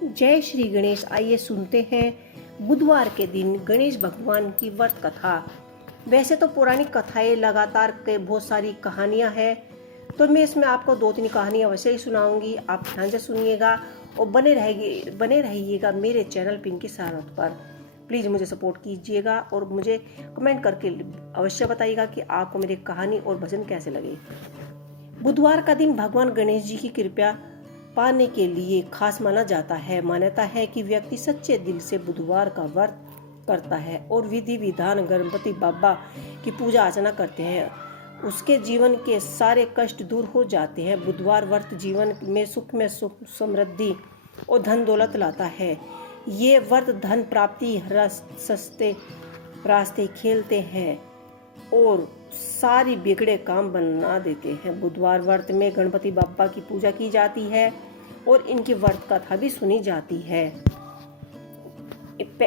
जय श्री गणेश। आइए सुनते हैं बुधवार के दिन गणेश भगवान की व्रत कथा। वैसे तो पौराणिक कथाएं लगातार के बहुत सारी कहानियां हैं, तो मैं इसमें आपको 2-3 कहानियां वैसे ही सुनाऊंगी। आप ध्यान से सुनिएगा और बने रहिएगा मेरे चैनल पिंकी सारथ पर। प्लीज़ मुझे सपोर्ट कीजिएगा और मुझे कमेंट करके अवश्य बताइएगा कि आपको मेरी कहानी और भजन कैसे लगे। बुधवार का दिन भगवान गणेश जी की कृपा पाने के लिए खास माना जाता है। मान्यता है कि व्यक्ति सच्चे दिल से बुधवार का व्रत करता है और विधि विधान गणपति बाबा की पूजा अर्चना करते हैं, उसके जीवन के सारे कष्ट दूर हो जाते हैं। बुधवार व्रत जीवन में सुख समृद्धि और धन दौलत लाता है। ये व्रत धन प्राप्ति सस्ते रास्ते खेलते हैं और सारी बिगड़े काम बना देते हैं। बुधवार व्रत में गणपति बाबा की पूजा की जाती है और इनकी व्रत कथा भी सुनी जाती है।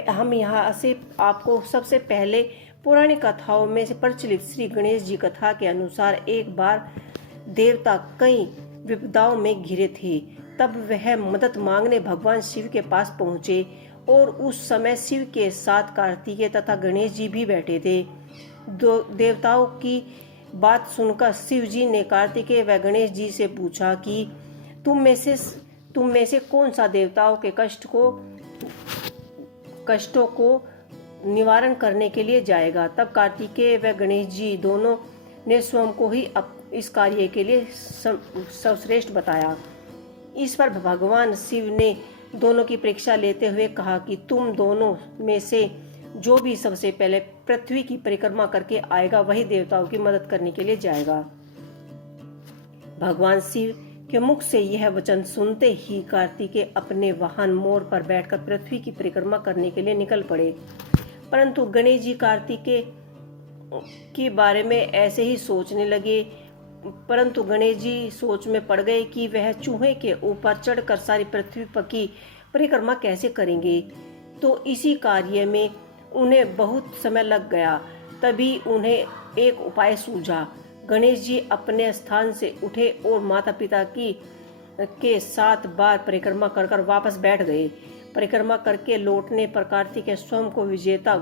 हम यहाँ से आपको सबसे पहले पौराणिक कथाओं में से प्रचलित श्री गणेश जी कथा के अनुसार एक बार देवता कई विपदाओं में घिरे थे। तब वह मदद मांगने भगवान शिव के पास पहुँचे और उस समय शिव के साथ कार्तिकेय तथा गणेश जी भी बैठे थे। देवताओं की बात सुनकर शिव जी ने कार्तिकेय व गणेश जी से पूछा कि तुम में से कौन सा देवताओं के कष्टों को निवारण करने के लिए जाएगा। तब कार्तिकेय व गणेश जी दोनों ने स्वयं को ही इस कार्य के लिए सर्वश्रेष्ठ बताया। इस पर भगवान शिव ने दोनों की परीक्षा लेते हुए कहा कि तुम दोनों में से जो भी सबसे पहले पृथ्वी की परिक्रमा करके आएगा वही देवताओं की मदद करने के लिए जाएगा। भगवान शिव के मुख से यह वचन सुनते ही कार्तिकेय अपने वाहन मोर पर बैठकर पृथ्वी की परिक्रमा करने के लिए निकल पड़े। परंतु गणेश जी कार्तिकेय के बारे में ऐसे ही सोचने लगे। परंतु गणेश जी सोच में पड़ गए कि वह चूहे के ऊपर चढ़कर सारी पृथ्वी की परिक्रमा कैसे करेंगे। तो इसी कार्य में उन्हें बहुत समय लग गया। तभी उन्हें एक उपाय सूझा। गणेश जी अपने स्थान से उठे और माता पिता के 7 बार परिक्रमा कर वापस बैठ गए। परिक्रमा करके लौटने पर कार्तिकेय स्वयं को विजेता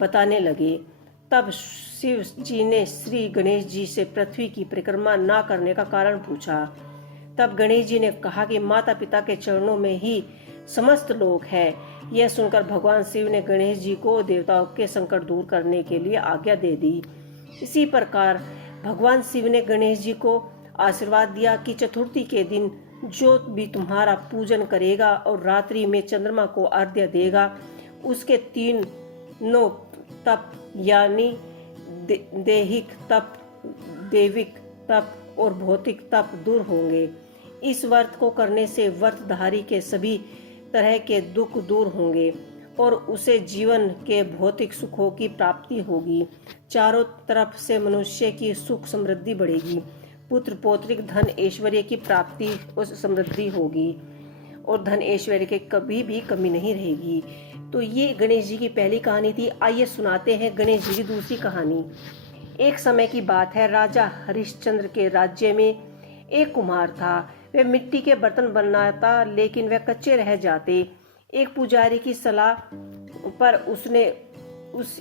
बताने लगे। तब शिव जी ने श्री गणेश जी से पृथ्वी की परिक्रमा न करने का कारण पूछा। तब गणेश जी ने कहा कि माता पिता के चरणों में ही समस्त लोक है। यह सुनकर भगवान शिव ने गणेश जी को देवताओं के संकट दूर करने के लिए आज्ञा दे दी। इसी प्रकार भगवान शिव ने गणेश जी को आशीर्वाद दिया कि चतुर्थी के दिन जो भी तुम्हारा पूजन करेगा और रात्रि में चंद्रमा को अर्घ्य देगा, उसके 3 तप यानी दैहिक तप, दैविक तप और भौतिक तप दूर होंगे। इस व्रत को करने से व्रतधारी के सभी तरह के दुख दूर होंगे और उसे जीवन के भौतिक सुखों की प्राप्ति होगी। चारों तरफ से मनुष्य की सुख समृद्धि बढ़ेगी, पुत्र पौत्रिक धन ऐश्वर्य की प्राप्ति और समृद्धि होगी और धन ऐश्वर्य के कभी भी कमी नहीं रहेगी। तो ये गणेश जी की पहली कहानी थी। आइए सुनाते हैं गणेश जी की दूसरी कहानी। एक समय की बात है, राजा हरिश्चंद्र के राज्य में एक कुम्हार था। वह मिट्टी के बर्तन बनाता, लेकिन वह कच्चे रह जाते। एक पुजारी की सलाह पर उसने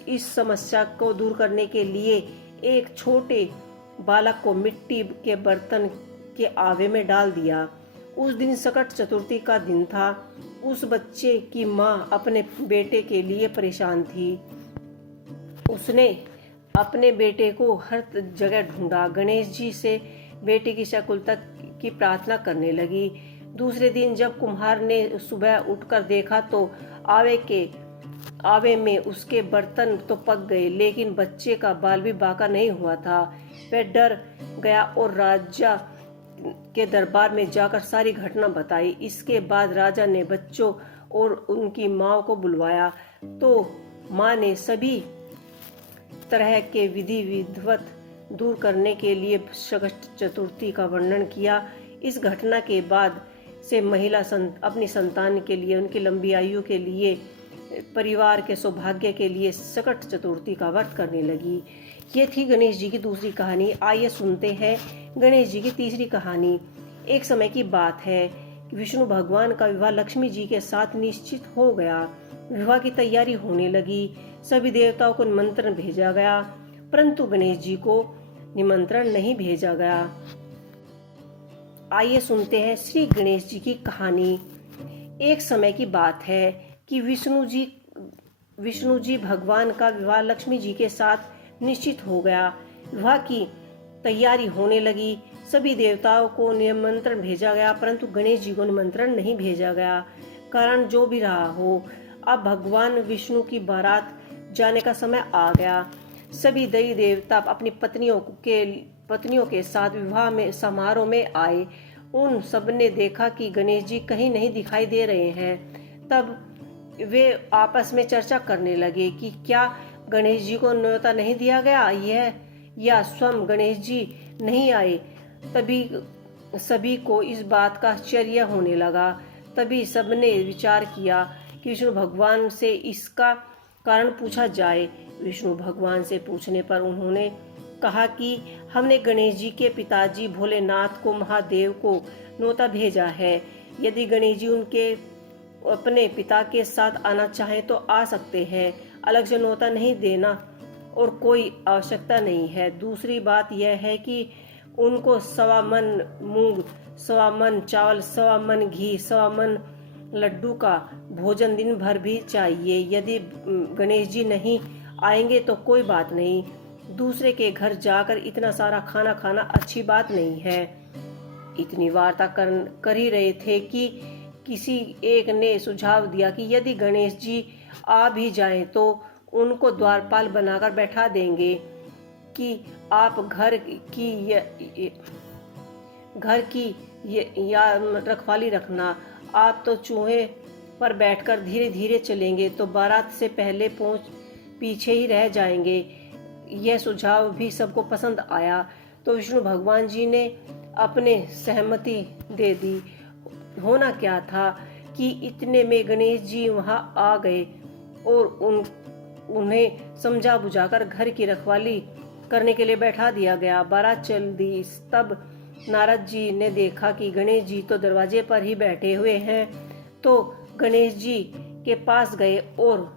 इस समस्या को दूर करने के लिए एक छोटे बालक को मिट्टी के बर्तन के आवे में डाल दिया। उस दिन सकट चतुर्थी का दिन था। उस बच्चे की माँ अपने बेटे के लिए परेशान थी। उसने अपने बेटे को हर जगह ढूंढा। गणेश जी से बेटे की शकुंतला की प्रार्थना करने लगी। दूसरे दिन जब कुम्हार ने सुबह उठकर देखा तो आवे में उसके बर्तन तो पक गए, लेकिन बच्चे का बाल भी बाका नहीं हुआ था। वह डर गया और राजा के दरबार में जाकर सारी घटना बताई। इसके बाद राजा ने बच्चों और उनकी माँ को बुलवाया तो माँ ने सभी तरह के विधि विधवत दूर करने के लिए सकट चतुर्थी का वर्णन किया। इस घटना के बाद से महिला अपनी संतान के लिए, उनकी लंबी आयु के लिए, परिवार के सौभाग्य के लिए सकट चतुर्थी का व्रत करने लगी। ये थी गणेश जी की दूसरी कहानी। आइए सुनते हैं गणेश जी की तीसरी कहानी। एक समय की बात है कि विष्णु भगवान का विवाह लक्ष्मी जी के साथ निश्चित हो गया। विवाह की तैयारी होने लगी। सभी देवताओं को निमंत्रण भेजा गया, परंतु गणेश जी को निमंत्रण नहीं भेजा गया। आइए सुनते हैं श्री गणेश जी की कहानी। एक समय की बात है कि विष्णु जी भगवान का विवाह लक्ष्मी जी के साथ निश्चित हो गया। विवाह की तैयारी होने लगी। सभी देवताओं को निमंत्रण भेजा गया, परंतु गणेश जी को निमंत्रण नहीं भेजा गया। कारण जो भी रहा हो, अब भगवान विष्णु की बारात जाने का समय आ गया। सभी देवी देवता अपनी पत्नियों के साथ विवाह में समारोह में आए। उन सब ने देखा कि गणेश जी कहीं नहीं दिखाई दे रहे हैं। तब वे आपस में चर्चा करने लगे कि क्या गणेश जी को न्योता नहीं दिया गया या स्वयं गणेश जी नहीं आए। तभी सभी को इस बात का आश्चर्य होने लगा। तभी सबने विचार किया कि विष्णु भगवान से इसका कारण पूछा जाए। विष्णु भगवान से पूछने पर उन्होंने कहा कि हमने गणेश जी के पिताजी भोलेनाथ को, महादेव को न्योता भेजा है। यदि गणेश जी उनके अपने पिता के साथ आना चाहें तो आ सकते हैं। अलग से न्योता नहीं देना और कोई आवश्यकता नहीं है। दूसरी बात यह है कि उनको 1.25 मन मूंग, 1.25 मन चावल, 1.25 मन घी, 1.25 मन लड्डू का भोजन दिन भर भी चाहिए। यदि गणेश जी नहीं आएंगे तो कोई बात नहीं। दूसरे के घर जाकर इतना सारा खाना खाना अच्छी बात नहीं है। इतनी वार्ता कर ही रहे थे कि किसी एक ने सुझाव दिया कि यदि गणेश जी आ भी जाएं तो उनको द्वारपाल बनाकर बैठा देंगे कि आप घर की या रखवाली रखना। आप तो चूहे पर बैठकर धीरे धीरे चलेंगे तो बारात से पहले पीछे ही रह जाएंगे। यह सुझाव भी सबको पसंद आया तो विष्णु भगवान जी ने अपने सहमति दे दी। होना क्या था कि इतने में गणेश जी वहां आ गए और उन्हें समझा बुझाकर घर की रखवाली करने के लिए बैठा दिया गया। बारात चल दी। तब नारद जी ने देखा कि गणेश जी तो दरवाजे पर ही बैठे हुए हैं, तो गणेश जी के पास गए और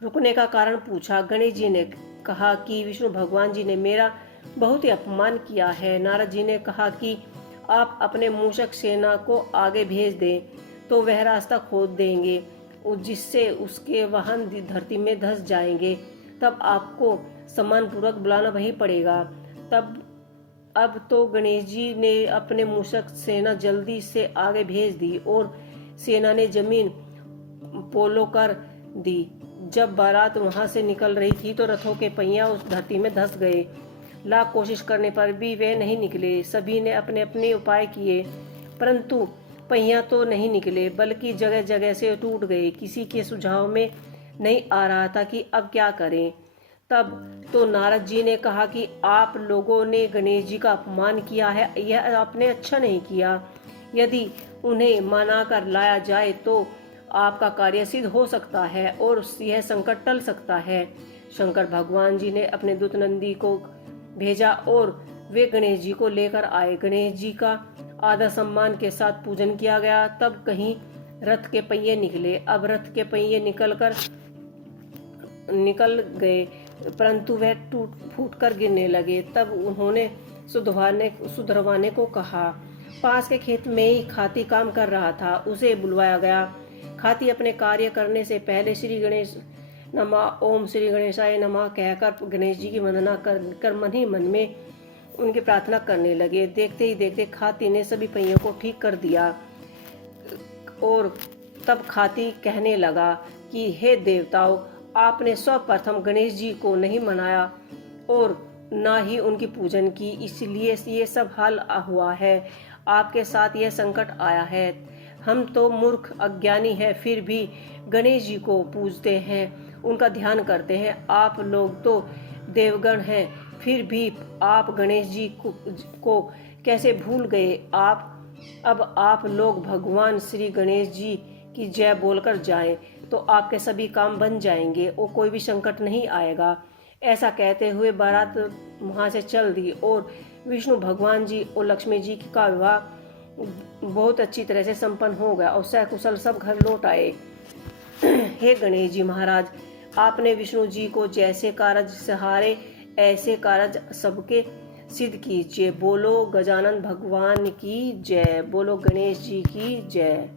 रुकने का कारण पूछा। गणेश जी ने कहा कि विष्णु भगवान जी ने मेरा बहुत ही अपमान किया है। नारद जी ने कहा कि आप अपने मूषक सेना को आगे भेज दें तो वह रास्ता खोद देंगे, जिससे उसके वाहन धरती में धंस जाएंगे। तब आपको सम्मानपूर्वक बुलाना वहीं पड़ेगा। अब तो गणेश जी ने अपने मूषक सेना जल्दी से आगे भेज दी और सेना ने जमीन पोलो कर दी। जब बारात वहां से निकल रही थी तो रथों के पहिया उस धरती में धंस गए। लाख कोशिश करने पर भी वे नहीं निकले। सभी ने अपने अपने उपाय किए, परंतु पहिया तो नहीं निकले, बल्कि जगह जगह से टूट गए। किसी के सुझाव में नहीं आ रहा था कि अब क्या करें। तब तो नारद जी ने कहा कि आप लोगों ने गणेश जी का अपमान किया है, यह आपने अच्छा नहीं किया। यदि उन्हें मना कर लाया जाए तो आपका कार्य सिद्ध हो सकता है और यह संकट टल सकता है। शंकर भगवान जी ने अपने दूत नंदी को भेजा और वे गणेश जी को लेकर आए। गणेश जी का आदर सम्मान के साथ पूजन किया गया। तब कहीं रथ के पहिए निकले। अब रथ के पहिए निकल गए, परंतु वह टूट फूट कर गिरने लगे। तब उन्होंने सुधरवाने को कहा। पास के खेत में ही खाती काम कर रहा था, उसे बुलवाया गया। खाती अपने कार्य करने से पहले श्री गणेश नमः, ओम श्री गणेशाय नमः कहकर गणेश जी की वंदना कर मन ही मन में उनकी प्रार्थना करने लगे। देखते ही देखते खाती ने सभी पहियों को ठीक कर दिया और तब खाती कहने लगा कि हे देवताओं, आपने सर्वप्रथम गणेश जी को नहीं मनाया और ना ही उनकी पूजन की, इसलिए ये सब हाल हुआ है। आपके साथ यह संकट आया है। हम तो मूर्ख अज्ञानी हैं, फिर भी गणेश जी को पूजते हैं, उनका ध्यान करते हैं। आप लोग तो देवगण हैं, फिर भी आप गणेश जी को कैसे भूल गए। अब आप लोग भगवान श्री गणेश जी की जय बोलकर जाएं तो आपके सभी काम बन जाएंगे और कोई भी संकट नहीं आएगा। ऐसा कहते हुए बारात वहां से चल दी और विष्णु भगवान जी और लक्ष्मी जी का विवाह बहुत अच्छी तरह से संपन्न हो गया और सकुशल सब घर लौट आए। हे गणेश जी महाराज, आपने विष्णु जी को जैसे कारज सहारे ऐसे कारज सबके सिद्ध कीजिए। बोलो गजानन भगवान की जय। बोलो गणेश जी की जय।